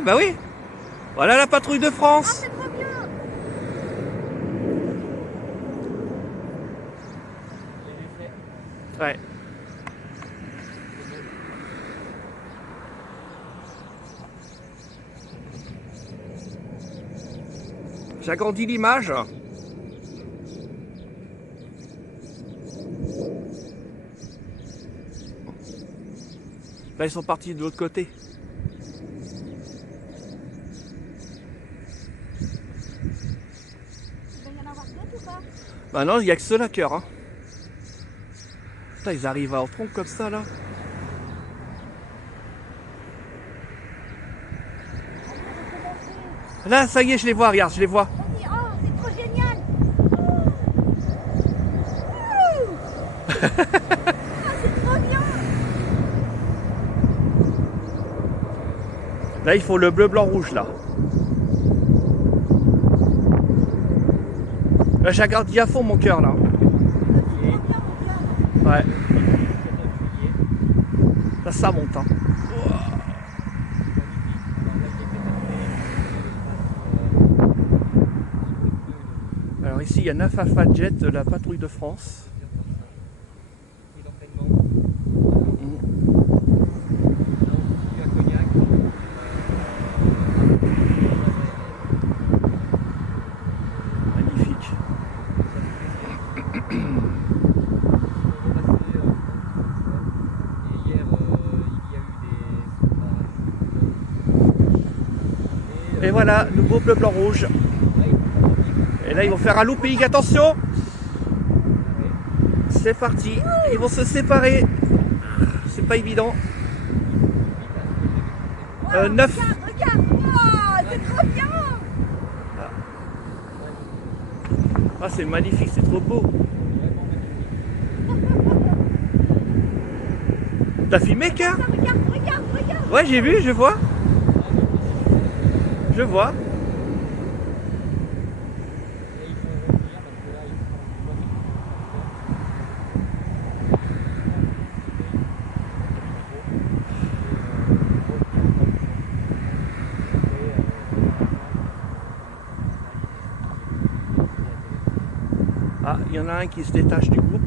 oui, bah oui. Voilà la patrouille de Ah, France. c'est trop bien. Ouais. J'agrandis l'image. Là, ils sont partis de l'autre côté. Il va y en avoir d'autres ou pas? Bah non, il n'y a que ceux-là cœur. Hein. Putain, ils arrivent en tronc comme ça, là. Là, ça y est, je les vois, regarde, je les vois. Vas-y, oh, c'est trop génial. Ah, c'est trop bien. Là, il faut le bleu, blanc, rouge, là. Là, j'ai agrandi à fond mon cœur, là. C'est trop bien, mon cœur. Ouais. Là, ça monte, hein. Alors ici, il y a 9 Alpha Jet de la patrouille de France. Magnifique. Et voilà, nouveau bleu, blanc, rouge. Et là, ils vont faire un looping. Attention! C'est parti. Ils vont se séparer. C'est pas évident. 9. Regarde. Oh, c'est trop bien. Ah, c'est magnifique, c'est trop beau. T'as filmé, Cœur? Regarde. Ouais, j'ai vu, je vois. Je vois. Ah, il y en a un qui se détache du groupe.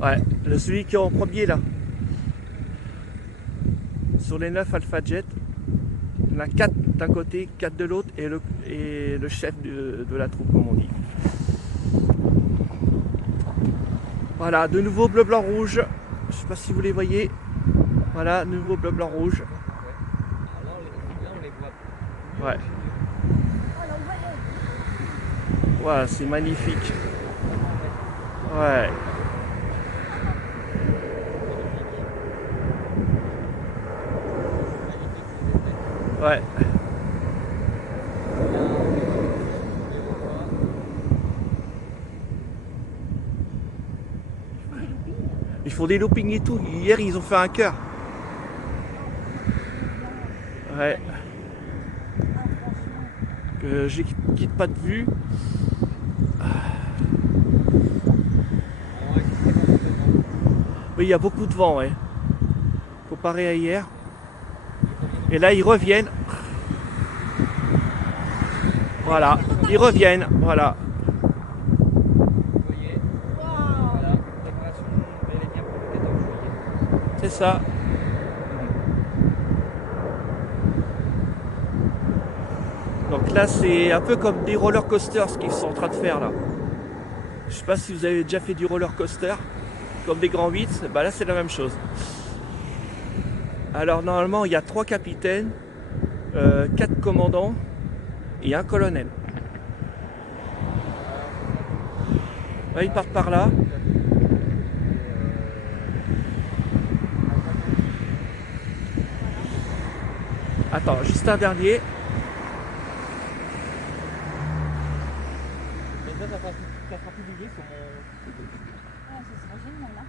Ouais, celui qui est en premier là. Sur les 9 Alpha Jet, il y en a 4 d'un côté, 4 de l'autre et le chef de la troupe, comme on dit. Voilà, de nouveau bleu, blanc, rouge. Je sais pas si vous les voyez. Voilà, de nouveau bleu, blanc, rouge. Ouais. Voilà, c'est magnifique. Ouais. Ouais. Ils font des loopings et tout. Hier, ils ont fait un cœur. Ouais. Que je quitte pas de vue. Oui, il y a beaucoup de vent, ouais. Comparé à hier. Et là, ils reviennent. Voilà, ils reviennent. Voilà. C'est ça. Donc là, c'est un peu comme des roller coasters ce qu'ils sont en train de faire là. Je sais pas si vous avez déjà fait du roller coaster, comme des grands 8, bah là c'est la même chose. Alors normalement il y a 3 capitaines, 4 commandants et un colonel. Là ils partent par là. Attends, juste un dernier. Ça sera publié sur mon... Ah, ça sera génial, là.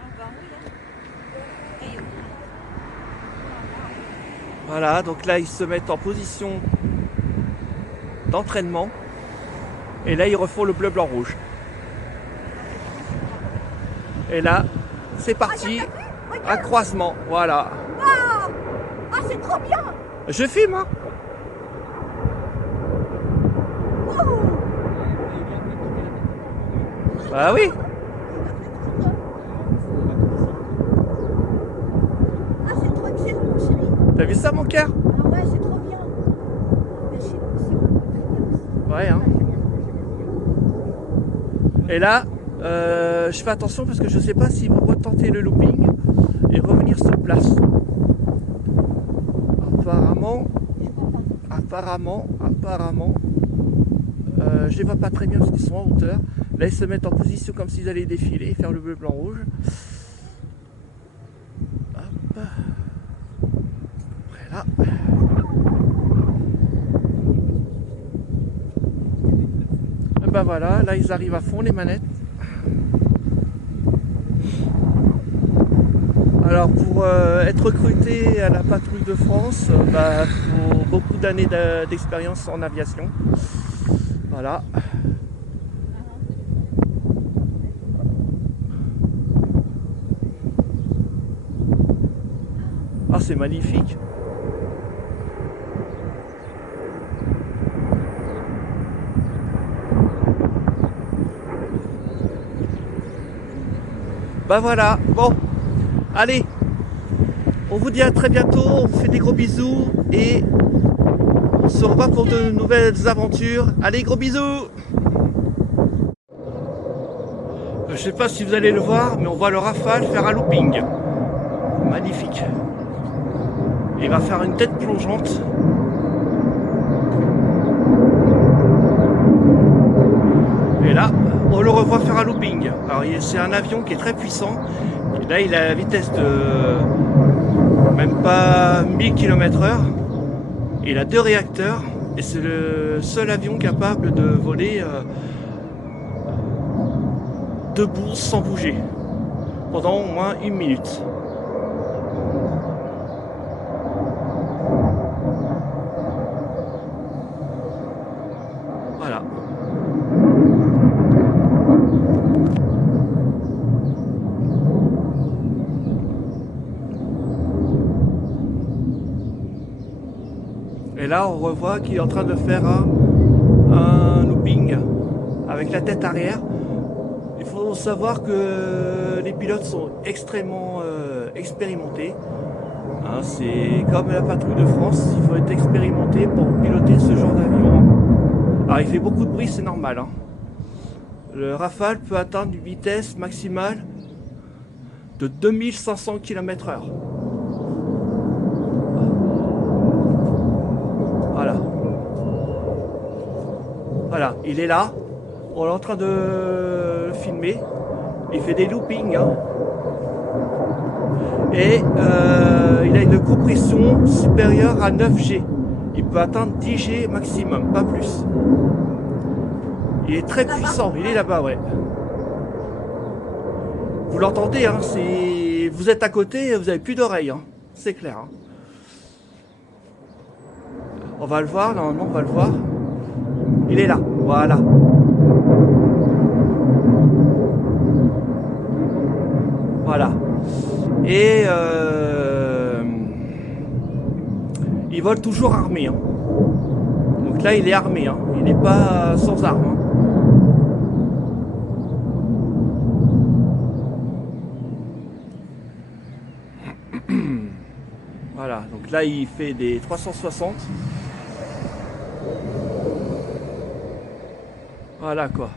Ah, bah oui, hein. Voilà, donc là ils se mettent en position d'entraînement. Et là ils refont le bleu, blanc, rouge. Et là, c'est parti. Un croisement, voilà. Ah, ah c'est trop bien. Je filme, hein. Oh. Bah oui. Ah, c'est trop excellent, mon chéri. T'as vu ça, mon cœur? Ah ouais, c'est trop bien. Merci, c'est Ouais, hein. Et là, je fais attention parce que je sais pas s'ils vont retenter le looping et revenir sur place. Apparemment, je les vois pas très bien parce qu'ils sont en hauteur. Là, ils se mettent en position comme s'ils allaient défiler, faire le bleu, blanc, rouge. Hop. Après là. Et ben voilà, là ils arrivent à fond les manettes. Alors pour être recruté à la patrouille de France, bah, faut beaucoup d'années d'expérience en aviation. Voilà. Ah, c'est magnifique. Bah voilà, bon, allez, on vous dit à très bientôt, on vous fait des gros bisous et on se revoit pour de nouvelles aventures. Allez, gros bisous. Je sais pas si vous allez le voir, mais on voit le Rafale faire un looping. Magnifique. Il va faire une tête plongeante. Et là, on le revoit faire un looping. Alors c'est un avion qui est très puissant. Et là, il a la vitesse de même pas 1000 km/h. Il a 2 réacteurs. Et c'est le seul avion capable de voler debout sans bouger pendant au moins 1 minute. Voilà. Et là, on revoit qu'il est en train de faire un looping avec la tête arrière. Il faut savoir que les pilotes sont extrêmement expérimentés. Hein, c'est comme la patrouille de France, il faut être expérimenté pour piloter ce genre d'avion. Alors il fait beaucoup de bruit, c'est normal. Hein. Le Rafale peut atteindre une vitesse maximale de 2500 km/h. Voilà. Voilà, il est là. On est en train de le filmer. Il fait des loopings. Hein. Et il a une compression supérieure à 9G. Il peut atteindre 10G maximum, pas plus. Il est très puissant, il est là-bas, ouais. Vous l'entendez, hein, vous êtes à côté, vous n'avez plus d'oreilles, hein, c'est clair. Hein. On va le voir, normalement on va le voir. Il est là, voilà. Voilà. Et il vole toujours armé. Hein. Donc là il est armé, hein. Il n'est pas sans armes. Hein. Voilà, donc là il fait des 360. Voilà quoi.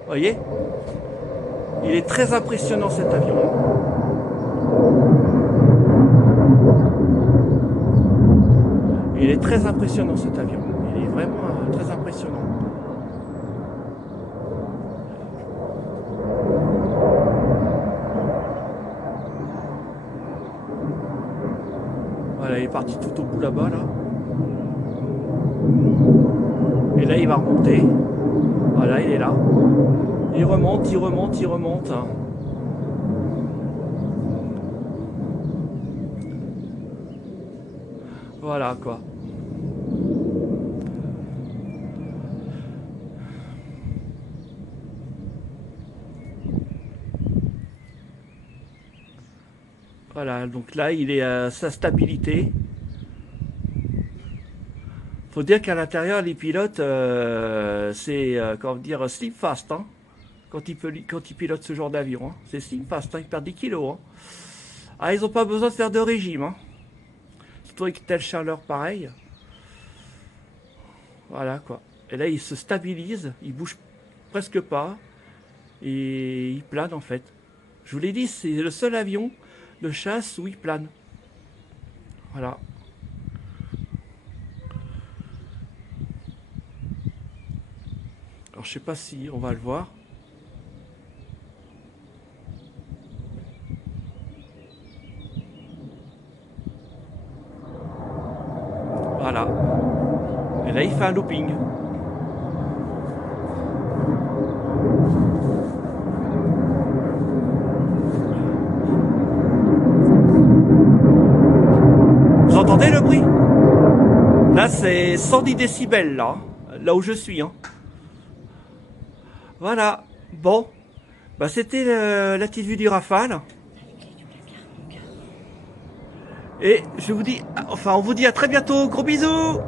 Vous voyez? Il est très impressionnant cet avion. Il est très impressionnant cet avion. Il est vraiment très impressionnant. Voilà, il est parti tout au bout là-bas, là. Et là, il va remonter. Voilà, il est là. Il remonte, il remonte, il remonte. Voilà, quoi. Voilà, donc là, il est à sa stabilité. Faut dire qu'à l'intérieur, les pilotes, c'est, comment dire, slim fast, hein, quand ils pilotent ce genre d'avion. Hein. C'est slim fast, hein, ils perdent des kilos. Hein. Ah, ils n'ont pas besoin de faire de régime. Hein. Surtout avec telle chaleur pareille. Voilà, quoi. Et là, ils se stabilisent, ils bougent presque pas. Et ils planent, en fait. Je vous l'ai dit, c'est le seul avion de chasse où il plane. Voilà. Alors je sais pas si on va le voir. Voilà. Et là il fait un looping. Vous entendez le bruit? Là c'est 110 décibels là où je suis. Hein. Voilà. Bon. Bah c'était la petite vue du Rafale. Et je vous dis, enfin on vous dit à très bientôt. Gros bisous.